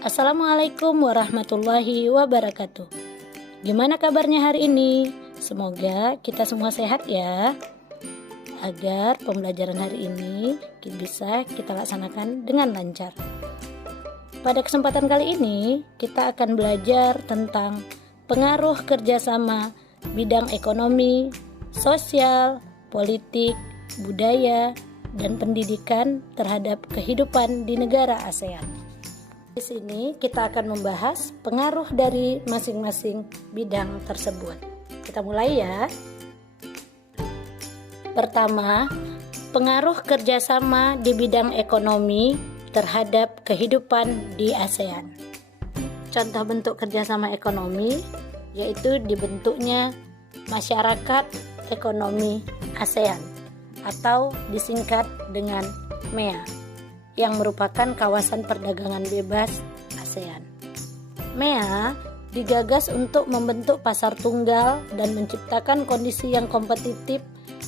Assalamualaikum warahmatullahi wabarakatuh. Gimana kabarnya hari ini? Semoga kita semua sehat ya. Agar pembelajaran hari ini bisa kita laksanakan dengan lancar. Pada kesempatan kali ini, kita akan belajar tentang pengaruh kerjasama bidang ekonomi, sosial, politik, budaya, dan pendidikan terhadap kehidupan di negara ASEAN. Di sini kita akan membahas pengaruh dari masing-masing bidang tersebut. Kita mulai ya. Pertama, pengaruh kerjasama di bidang ekonomi terhadap kehidupan di ASEAN. Contoh bentuk kerjasama ekonomi yaitu dibentuknya Masyarakat Ekonomi ASEAN atau disingkat dengan MEA, yang merupakan kawasan perdagangan bebas ASEAN. MEA digagas untuk membentuk pasar tunggal dan menciptakan kondisi yang kompetitif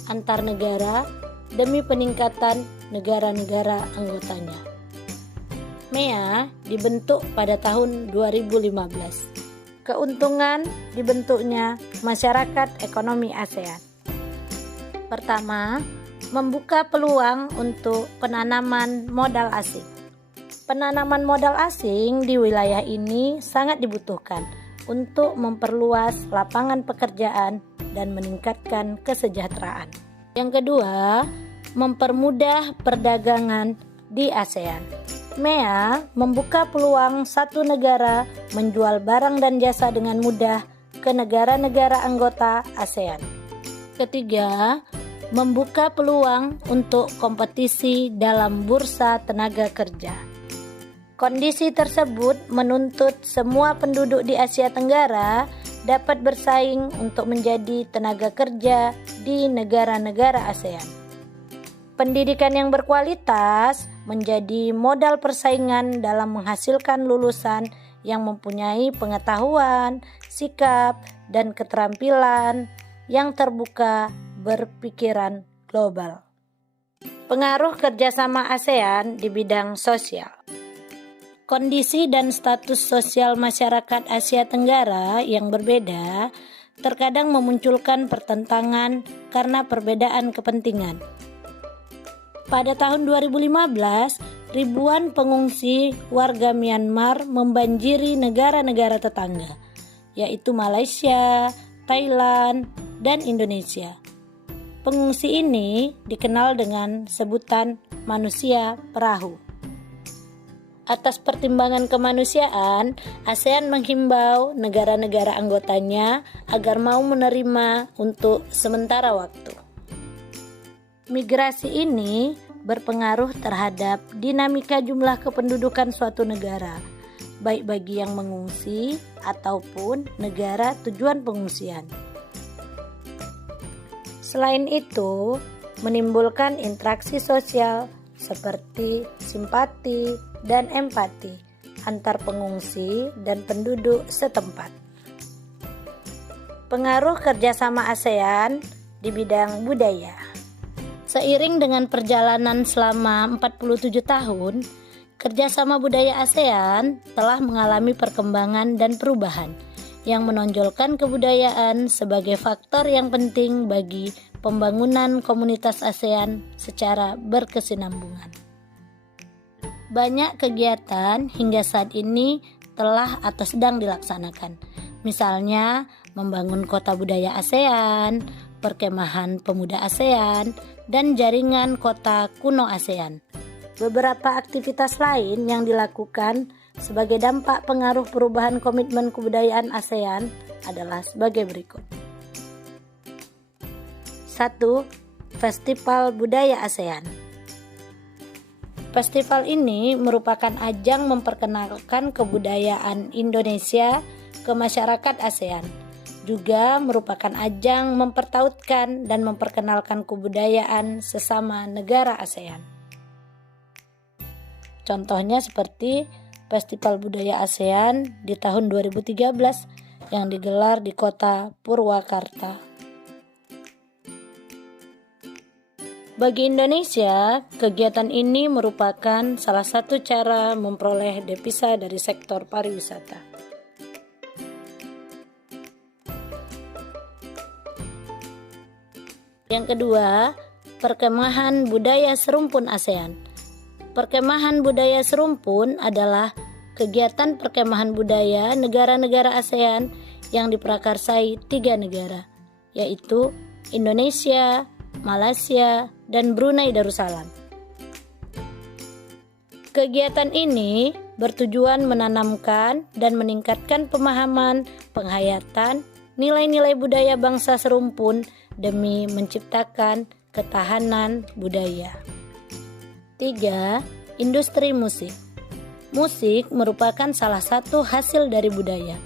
antar negara demi peningkatan negara-negara anggotanya. MEA dibentuk pada tahun 2015. Keuntungan dibentuknya Masyarakat Ekonomi ASEAN. Pertama, membuka peluang untuk penanaman modal asing. Penanaman modal asing di wilayah ini sangat dibutuhkan untuk memperluas lapangan pekerjaan dan meningkatkan kesejahteraan. Yang kedua, mempermudah perdagangan di ASEAN. MEA membuka peluang satu negara menjual barang dan jasa dengan mudah ke negara-negara anggota ASEAN. Ketiga, membuka peluang untuk kompetisi dalam bursa tenaga kerja. Kondisi tersebut menuntut semua penduduk di Asia Tenggara dapat bersaing untuk menjadi tenaga kerja di negara-negara ASEAN. Pendidikan yang berkualitas menjadi modal persaingan dalam menghasilkan lulusan yang mempunyai pengetahuan, sikap, dan keterampilan yang terbuka berpikiran global. Pengaruh kerjasama ASEAN di bidang sosial. Kondisi dan status sosial masyarakat Asia Tenggara yang berbeda terkadang memunculkan pertentangan karena perbedaan kepentingan. Pada tahun 2015, ribuan pengungsi warga Myanmar membanjiri negara-negara tetangga, yaitu Malaysia, Thailand, dan Indonesia. Pengungsi ini dikenal dengan sebutan manusia perahu. Atas pertimbangan kemanusiaan, ASEAN menghimbau negara-negara anggotanya agar mau menerima untuk sementara waktu. Migrasi ini berpengaruh terhadap dinamika jumlah kependudukan suatu negara, baik bagi yang mengungsi ataupun negara tujuan pengungsian. Selain itu, menimbulkan interaksi sosial seperti simpati dan empati antar pengungsi dan penduduk setempat. Pengaruh kerjasama ASEAN di bidang budaya. Seiring dengan perjalanan selama 47 tahun, kerjasama budaya ASEAN telah mengalami perkembangan dan perubahan yang menonjolkan kebudayaan sebagai faktor yang penting bagi pembangunan komunitas ASEAN secara berkesinambungan. Banyak kegiatan hingga saat ini telah atau sedang dilaksanakan. Misalnya, membangun kota budaya ASEAN, perkemahan pemuda ASEAN, dan jaringan kota kuno ASEAN. Beberapa aktivitas lain yang dilakukan sebagai dampak pengaruh perubahan komitmen kebudayaan ASEAN adalah sebagai berikut. 1. Festival Budaya ASEAN. Festival ini merupakan ajang memperkenalkan kebudayaan Indonesia ke masyarakat ASEAN. Juga merupakan ajang mempertautkan dan memperkenalkan kebudayaan sesama negara ASEAN. Contohnya seperti Festival Budaya ASEAN di tahun 2013 yang digelar di kota Purwakarta. Bagi Indonesia, kegiatan ini merupakan salah satu cara memperoleh devisa dari sektor pariwisata. Yang kedua, perkemahan budaya serumpun ASEAN. Perkemahan budaya serumpun adalah kegiatan perkemahan budaya negara-negara ASEAN yang diprakarsai 3 negara, yaitu Indonesia, Malaysia, dan Brunei Darussalam. Kegiatan ini bertujuan menanamkan dan meningkatkan pemahaman, penghayatan, nilai-nilai budaya bangsa serumpun demi menciptakan ketahanan budaya. 3. Industri musik. Musik merupakan salah satu hasil dari budaya.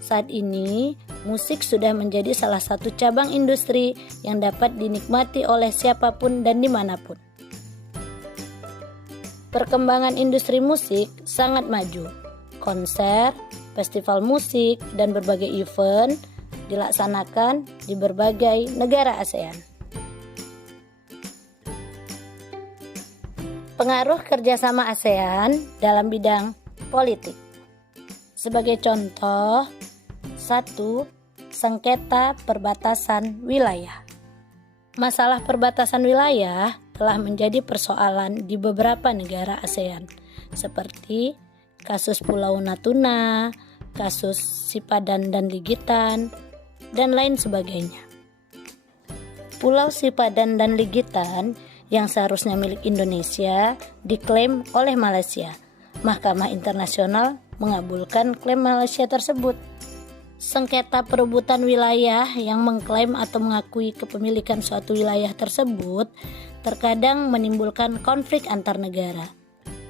Saat ini, musik sudah menjadi salah satu cabang industri yang dapat dinikmati oleh siapapun dan dimanapun. Perkembangan industri musik sangat maju. Konser, festival musik, dan berbagai event dilaksanakan di berbagai negara ASEAN. Pengaruh kerjasama ASEAN dalam bidang politik. Sebagai contoh, 1. Sengketa perbatasan wilayah. Masalah perbatasan wilayah telah menjadi persoalan di beberapa negara ASEAN, seperti kasus Pulau Natuna, kasus Sipadan dan Ligitan, dan lain sebagainya. Pulau Sipadan dan Ligitan yang seharusnya milik Indonesia diklaim oleh Malaysia. Mahkamah Internasional mengabulkan klaim Malaysia tersebut. Sengketa perebutan wilayah yang mengklaim atau mengakui kepemilikan suatu wilayah tersebut terkadang menimbulkan konflik antar negara,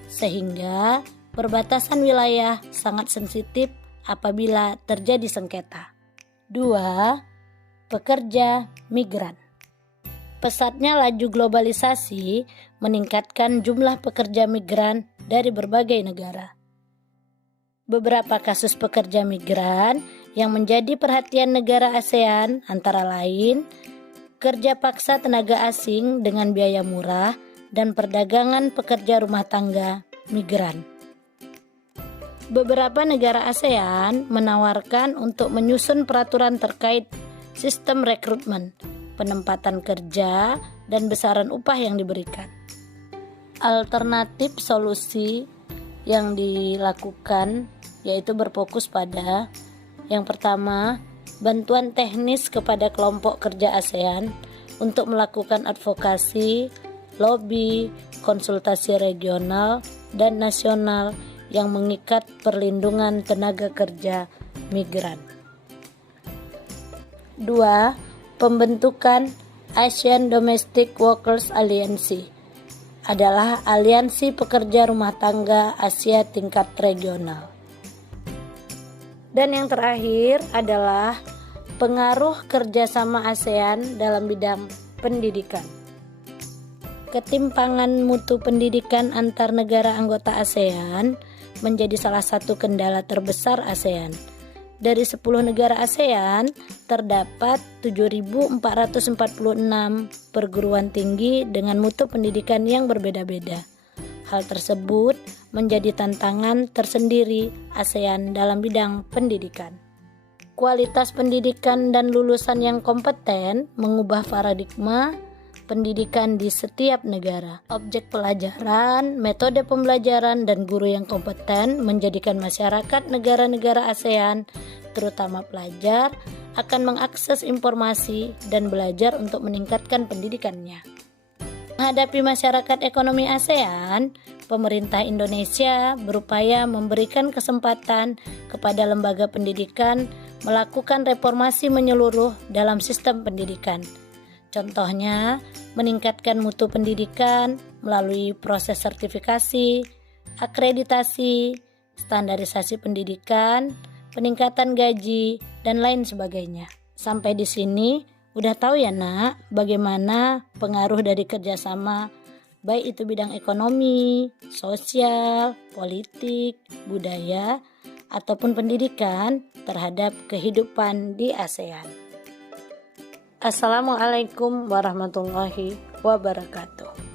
sehingga perbatasan wilayah sangat sensitif apabila terjadi sengketa. 2. Pekerja migran. Pesatnya laju globalisasi meningkatkan jumlah pekerja migran dari berbagai negara. Beberapa kasus pekerja migran yang menjadi perhatian negara ASEAN antara lain kerja paksa tenaga asing dengan biaya murah dan perdagangan pekerja rumah tangga migran. Beberapa negara ASEAN menawarkan untuk menyusun peraturan terkait sistem rekrutmen, penempatan kerja, dan besaran upah yang diberikan. Alternatif solusi yang dilakukan yaitu berfokus pada yang pertama, bantuan teknis kepada kelompok kerja ASEAN untuk melakukan advokasi, lobby, konsultasi regional dan nasional yang mengikat perlindungan tenaga kerja migran. 2. Pembentukan Asian Domestic Workers Alliance adalah aliansi pekerja rumah tangga Asia tingkat regional. Dan yang terakhir adalah pengaruh kerjasama ASEAN dalam bidang pendidikan. Ketimpangan mutu pendidikan antar negara anggota ASEAN menjadi salah satu kendala terbesar ASEAN. Dari 10 negara ASEAN, terdapat 7.446 perguruan tinggi dengan mutu pendidikan yang berbeda-beda. Hal tersebut menjadi tantangan tersendiri ASEAN dalam bidang pendidikan. Kualitas pendidikan dan lulusan yang kompeten mengubah paradigma pendidikan di setiap negara. Objek pelajaran, metode pembelajaran, dan guru yang kompeten menjadikan masyarakat negara-negara ASEAN, terutama pelajar, akan mengakses informasi dan belajar untuk meningkatkan pendidikannya. Menghadapi masyarakat ekonomi ASEAN, pemerintah Indonesia berupaya memberikan kesempatan kepada lembaga pendidikan melakukan reformasi menyeluruh dalam sistem pendidikan. Contohnya, meningkatkan mutu pendidikan melalui proses sertifikasi, akreditasi, standarisasi pendidikan, peningkatan gaji, dan lain sebagainya. Sampai di sini, udah tahu ya nak, bagaimana pengaruh dari kerjasama, baik itu bidang ekonomi, sosial, politik, budaya, ataupun pendidikan terhadap kehidupan di ASEAN. Assalamualaikum warahmatullahi wabarakatuh. wabarakatuh.